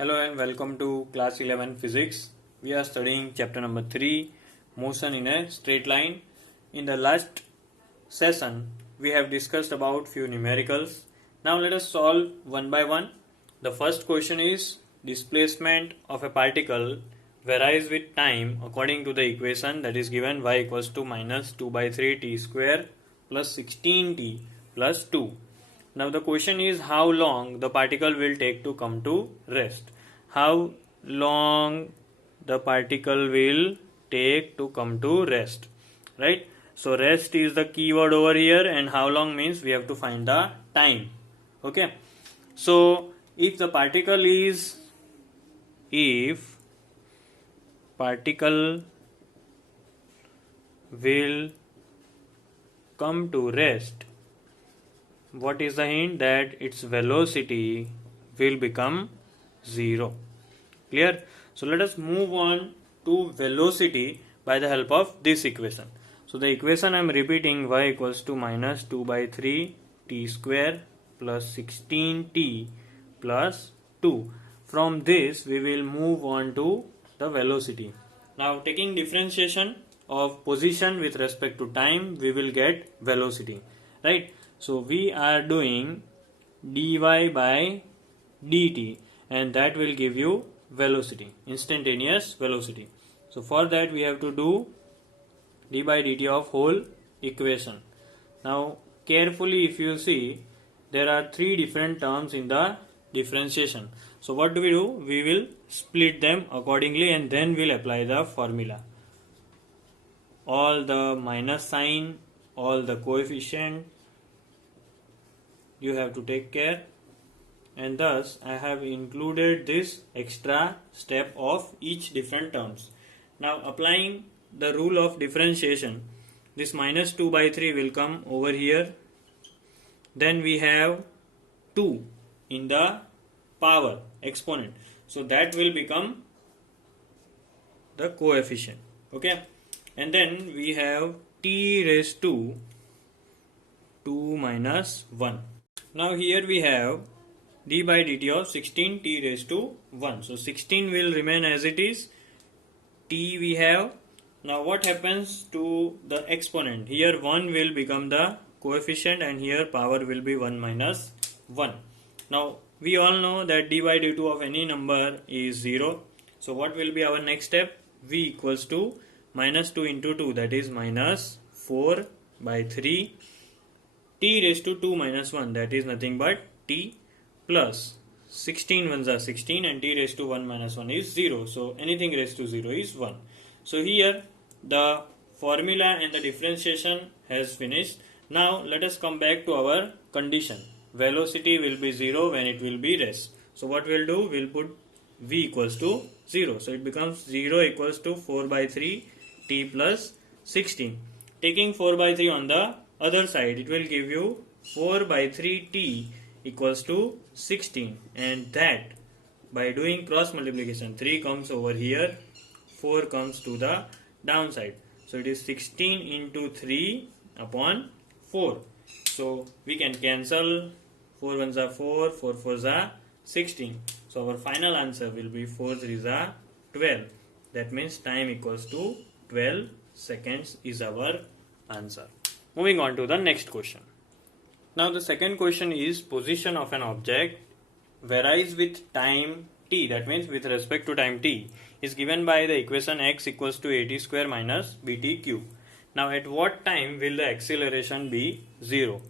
Hello and welcome to class 11 physics. We are studying chapter number 3, motion in a straight line. In the last session we have discussed about few numericals. Now let us solve one by one. The first question is displacement of a particle varies with time according to the equation that is given y equals to minus 2 by 3 t square plus 16t plus 2. Now the question is how long the particle will take to come to rest. How long the particle will take to come to rest, right? So rest is the keyword over here, and how long means we have to find the time. Okay, so if particle will come to rest, what is the hint? That its velocity will become 0. Clear? So let us move on to velocity by the help of this equation. So the equation I am repeating, y equals to minus 2 by 3 t square plus 16t plus 2. From this we will move on to the velocity. Now taking differentiation of position with respect to time, we will get velocity, right? So we are doing dy by dt, and that will give you velocity, instantaneous velocity. So for that we have to do d by dt of whole equation. Now carefully if you see, there are three different terms in the differentiation. So what do? We will split them accordingly and then we'll apply the formula. All the minus sign, all the coefficient, you have to take care, and thus I have included this extra step of each different terms. Now applying the rule of differentiation, this minus 2 by 3 will come over here, then we have 2 in the power exponent, so that will become the coefficient. Okay, and then we have t raised to 2 minus 1. Now here we have d by dt of 16 t raised to 1. So 16 will remain as it is, t we have. Now what happens to the exponent? Here 1 will become the coefficient and here power will be 1 minus 1. Now we all know that d by dt of any number is 0. So what will be our next step? V equals to minus 2 into 2, that is minus 4 by 3 t raised to 2 minus 1, that is nothing but t, plus 16 ones are 16 and t raised to 1 minus 1 is 0. So anything raised to 0 is 1. So here the formula and the differentiation has finished. Now let us come back to our condition. Velocity will be 0 when it will be rest. So what we'll do? We'll put v equals to 0. So it becomes 0 equals to 4 by 3 t plus 16. Taking 4 by 3 on the other side, it will give you 4 by 3 t equals to 16, and that by doing cross multiplication, 3 comes over here, 4 comes to the downside. So it is 16 into 3 upon 4. So we can cancel, 4 ones are 4, 4 fours are 16. So our final answer will be 4 threes are 12. That means time equals to 12 seconds is our answer. Moving on to the next question. Now the second question is position of an object varies with time t, that means with respect to time t, is given by the equation x equals to at square minus bt cube. Now at what time will the acceleration be 0?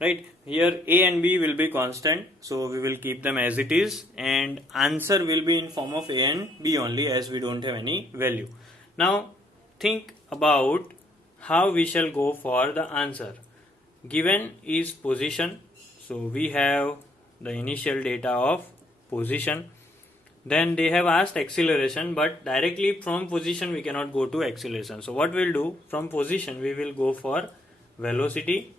Right, here a and b will be constant, so we will keep them as it is, and answer will be in form of a and b only, as we don't have any value. Now think about how we shall go for the answer. Given is position, so we have the initial data of position. Then they have asked acceleration, but directly from position we cannot go to acceleration. So what we'll do, from position we will go for velocity,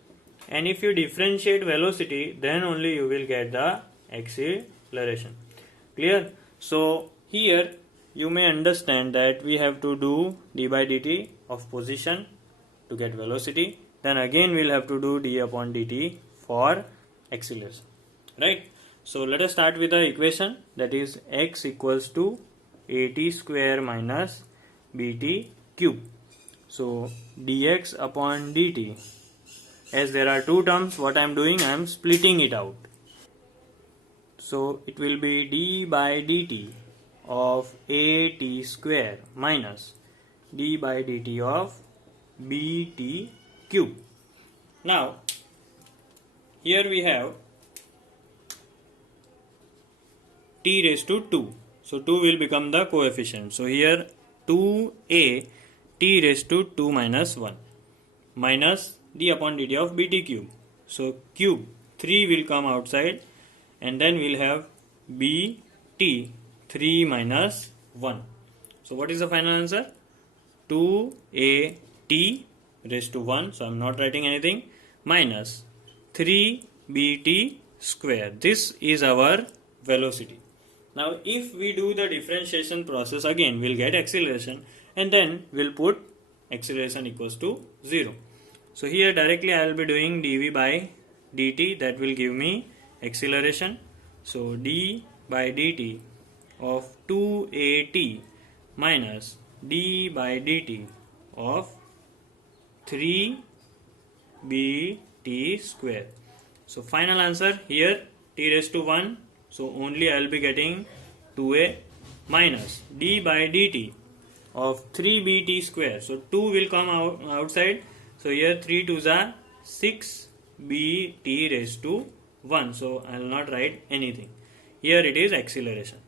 and if you differentiate velocity, then only you will get the acceleration. Clear? So here you may understand that we have to do d by dt of position to get velocity, then again we'll have to do d upon dt for acceleration, right? So let us start with the equation, that is x equals to at square minus bt cube. So dx upon dt, as there are two terms, what I am doing, I am splitting it out. So it will be d by dt of at square minus d by dt of bt cube. Now here we have t raised to 2. So 2 will become the coefficient. So here 2a t raised to 2 minus 1 minus d upon dt of bt cube. So cube 3 will come outside, and then we'll have bt 3 minus 1. So what is the final answer? 2a t raised to 1, so I am not writing anything, minus 3bt square. This is our velocity. Now if we do the differentiation process again, we'll get acceleration, and then we'll put acceleration equals to 0. So here directly I will be doing dv by dt, that will give me acceleration. So d by dt of 2at minus d by dt of 3bt square. So final answer here t raised to 1, so only I will be getting 2a minus d by dt of 3bt square. So 2 will come outside, so here 3 2s are 6bt raised to 1, so I will not write anything. Here it is acceleration.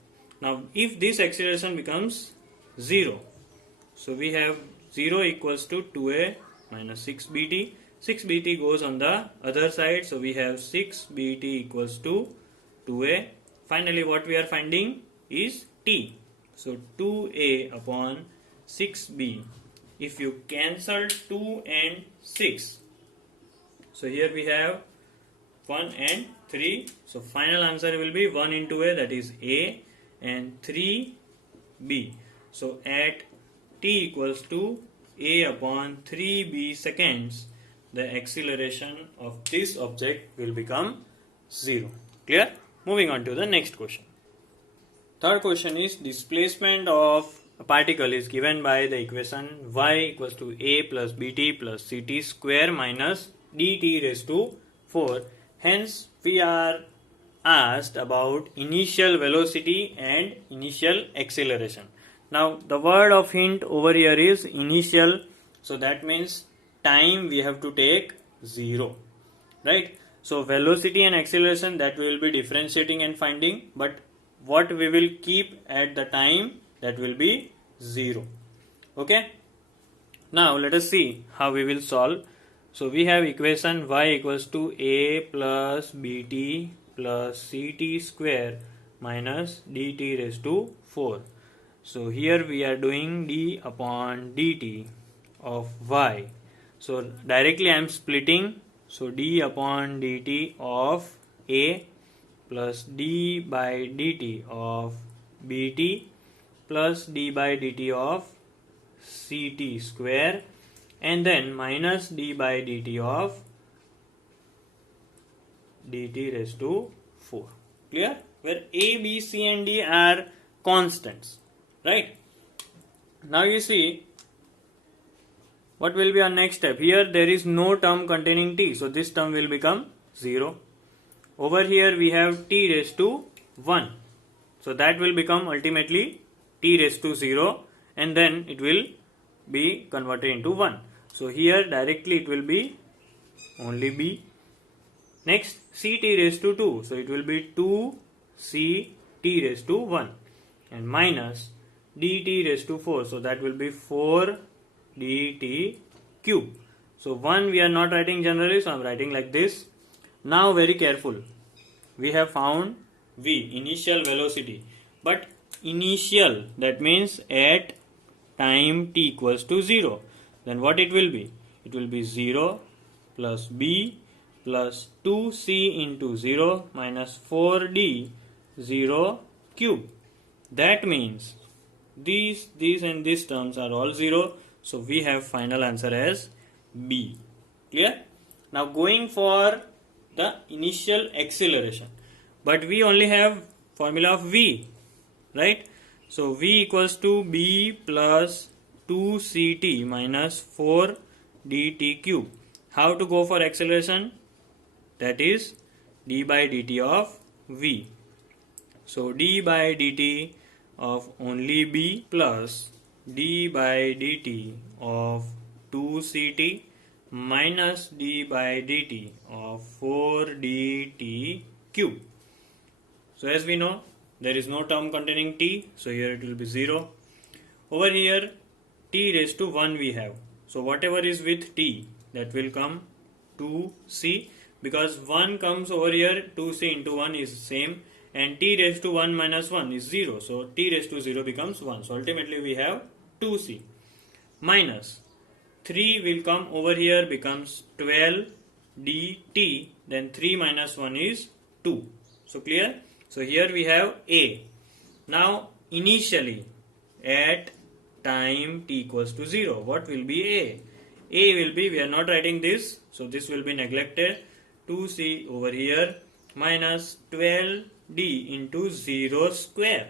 Now if this acceleration becomes 0, so we have 0 equals to 2a minus 6bt. 6bt goes on the other side, so we have 6bt equals to 2a. Finally what we are finding is t. So 2a upon 6b. If you cancel 2 and 6, so here we have 1 and 3. So final answer will be 1 into a, that is a, and 3b. So at t equals to a upon 3b seconds, the acceleration of this object will become 0. Clear? Moving on to the next question. Third question is displacement of a particle is given by the equation y equals to a plus bt plus ct square minus dt raised to 4. Hence we are asked about initial velocity and initial acceleration. Now the word of hint over here is initial, so that means time we have to take 0, right? So velocity and acceleration, that we will be differentiating and finding, but what we will keep at the time, that will be 0. Okay, now let us see how we will solve. So we have equation y equals to a plus bt plus ct square minus dt raised to 4. So here we are doing d upon dt of y. So directly I am splitting. So d upon dt of a plus d by dt of bt plus d by dt of ct square, and then minus d by dt of dt raised to 4. Clear? Where a, b, c and d are constants, right? Now you see what will be our next step. Here there is no term containing t, so this term will become 0. Over here we have t raised to 1, so that will become ultimately t raised to 0, and then it will be converted into 1. So here directly it will be only b. Next ct raised to 2, so it will be 2ct raised to 1, and minus dt raised to 4, so that will be 4 dt cube. So 1 we are not writing generally, so I am writing like this. Now very careful, we have found v, initial velocity, but initial, that means at time t equals to 0, then what it will be? It will be 0 plus b plus 2c into 0 minus 4d 0 cube. That means these and these terms are all 0, so we have final answer as b. Clear? Now going for the initial acceleration, but we only have formula of v, right? So v equals to b plus 2ct minus 4 dt cube. How to go for acceleration? That is d by dt of v. So d by dt of only b plus d by dt of 2ct minus d by dt of 4 dt cube. So as we know, there is no term containing t, so here it will be 0. Over here t raised to 1 we have. So whatever is with t, that will come 2c, because 1 comes over here, 2c into 1 is same, and t raised to 1 minus 1 is 0. So t raised to 0 becomes 1. So ultimately we have 2c minus 3 will come over here, becomes 12 dt, then 3 minus 1 is 2. So clear? So here we have a. Now initially at time t equals to 0, what will be a? A will be, we are not writing this, so this will be neglected, 2c over here minus 12d into 0 square.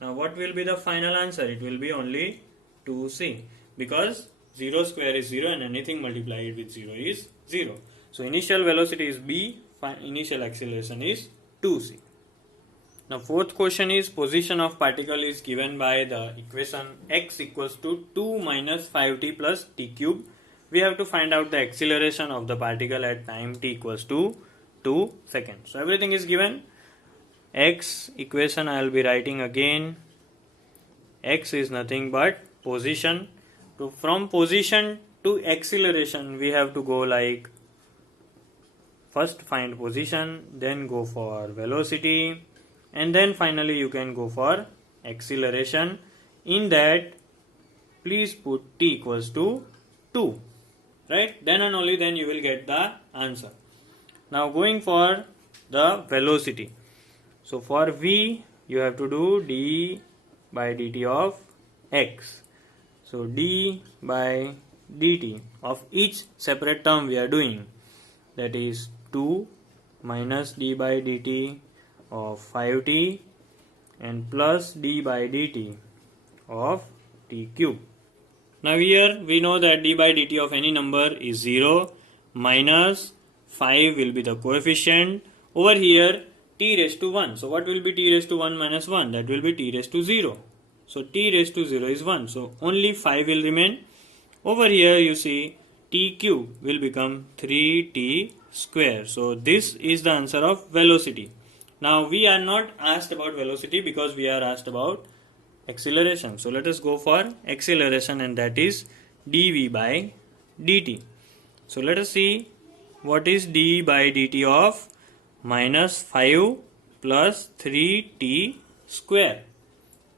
Now what will be the final answer? It will be only 2c, because 0 square is 0 and anything multiplied with 0 is 0. So initial velocity is b, initial acceleration is 2c. Now fourth question is, position of particle is given by the equation x equals to 2 minus 5t plus t cube. We have to find out the acceleration of the particle at time t equals to 2 seconds. So everything is given. X equation I will be writing again. X is nothing but position. So from position to acceleration we have to go like, first find position, then go for velocity, and then finally you can go for acceleration. In that, please put t equals to 2, right? Then and only then you will get the answer. Now going for the velocity. So for v you have to do d by dt of x. So d by dt of each separate term we are doing, that is 2 minus d by dt of 5t and plus d by dt of t cube. Now here we know that d by dt of any number is 0, minus 5 will be the coefficient. Over here t raised to 1. So what will be t raised to 1 minus 1? That will be t raised to 0. So t raised to 0 is 1. So only 5 will remain. Over here you see t cube will become 3t square. So this is the answer of velocity. Now we are not asked about velocity because we are asked about acceleration. So let us go for acceleration, and that is dv by dt. So let us see what is d by dt of minus 5 plus 3t square.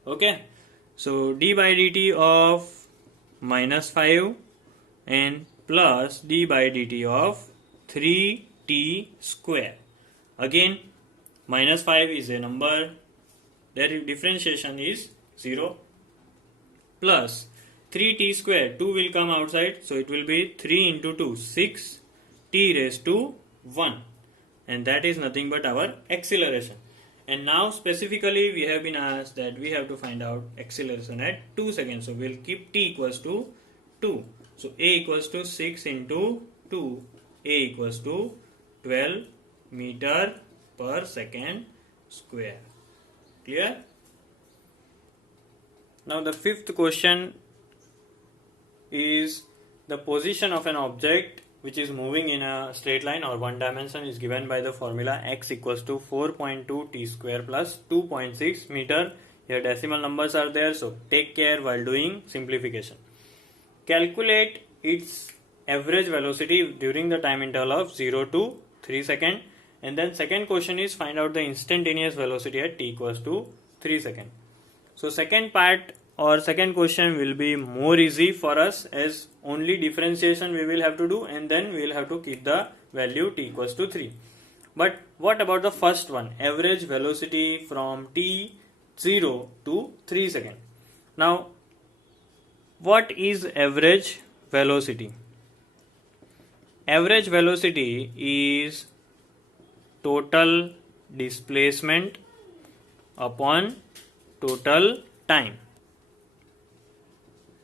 Okay. So d by dt of minus 5 and plus d by dt of 3t square. Again, minus 5 is a number, their differentiation is 0, plus 3t square, 2 will come outside, so it will be 3 into 2, 6 t raised to 1, and that is nothing but our acceleration. And now specifically we have been asked that we have to find out acceleration at 2 seconds, so we will keep t equals to 2. So a equals to 6 into 2, a equals to 12 meter per second square. Clear? Now the fifth question is, the position of an object which is moving in a straight line or one dimension is given by the formula x equals to 4.2 t square plus 2.6 meter. Here decimal numbers are there, so take care while doing simplification. Calculate its average velocity during the time interval of 0 to 3 seconds. And then second question is, find out the instantaneous velocity at t equals to 3 seconds. So second part or second question will be more easy for us, as only differentiation we will have to do, and then we will have to keep the value t equals to 3. But what about the first one, average velocity from t0 to 3 seconds? Now what is average velocity? Average velocity is total displacement upon total time.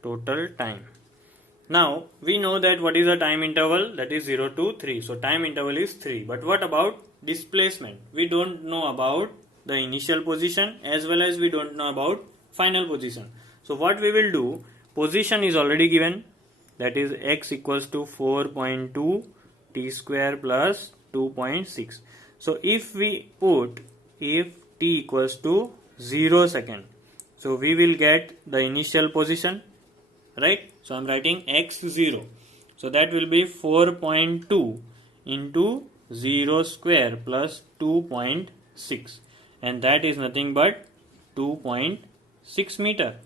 Total time. Now we know that what is the time interval, that is 0 to 3. So time interval is 3. But what about displacement? We don't know about the initial position as well as we don't know about final position. So what we will do, position is already given, that is x equals to 4.2 t square plus 2.6. So if we put, if t equals to 0 second, so we will get the initial position, right? So I am writing x0. So that will be 4.2 into 0 square plus 2.6, and that is nothing but 2.6 meter.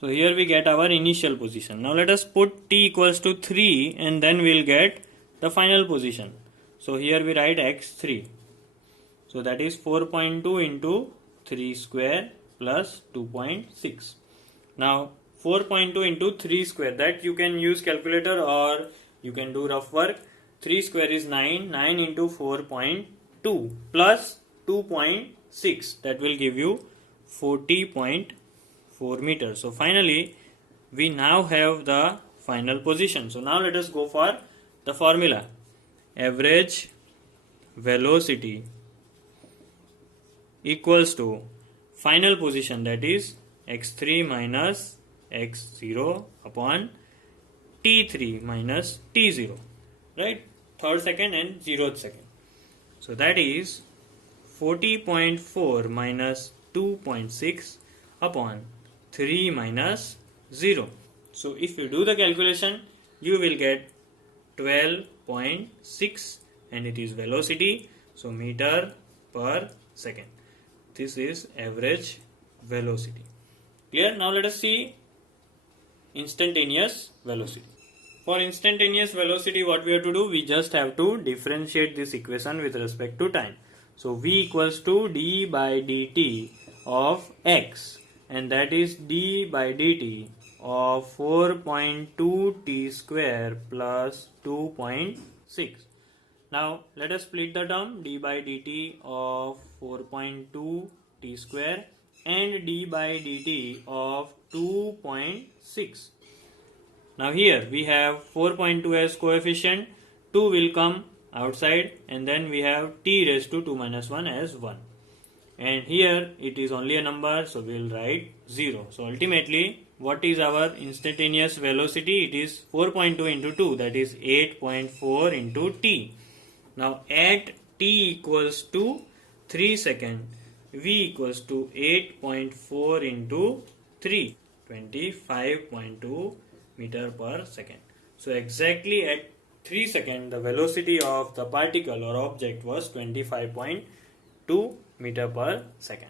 So here we get our initial position. Now let us put t equals to 3 and then we will get the final position. So here we write x3. So that is 4.2 into 3 square plus 2.6. Now 4.2 into 3 square, that you can use calculator or you can do rough work. 3 square is 9. 9 into 4.2 plus 2.6, that will give you 40.4 meters. So finally we now have the final position. So now let us go for the formula. Average velocity equals to final position, that is x3 minus x0 upon t3 minus t0, right? Third second and 0th second. So that is 40.4 minus 2.6 upon 3 minus 0. So if you do the calculation, you will get 12.6 and it is velocity, so meter per second. This is average velocity. Clear? Now let us see instantaneous velocity. For instantaneous velocity, what we have to do, we just have to differentiate this equation with respect to time. So v equals to d by dt of x, and that is d by dt of 4.2 t square plus 2.6. Now let us split the term, d by dt of 4.2 t square and d by dt of 2.6. Now here we have 4.2 as coefficient, 2 will come outside, and then we have t raised to 2 minus 1 as 1. And here it is only a number, so we will write 0. So ultimately, what is our instantaneous velocity? It is 4.2 into 2, that is 8.4 into t. Now at t equals to 3 seconds, v equals to 8.4 into 3, 25.2 meter per second. So exactly at 3 seconds, the velocity of the particle or object was 25.2 meter per second.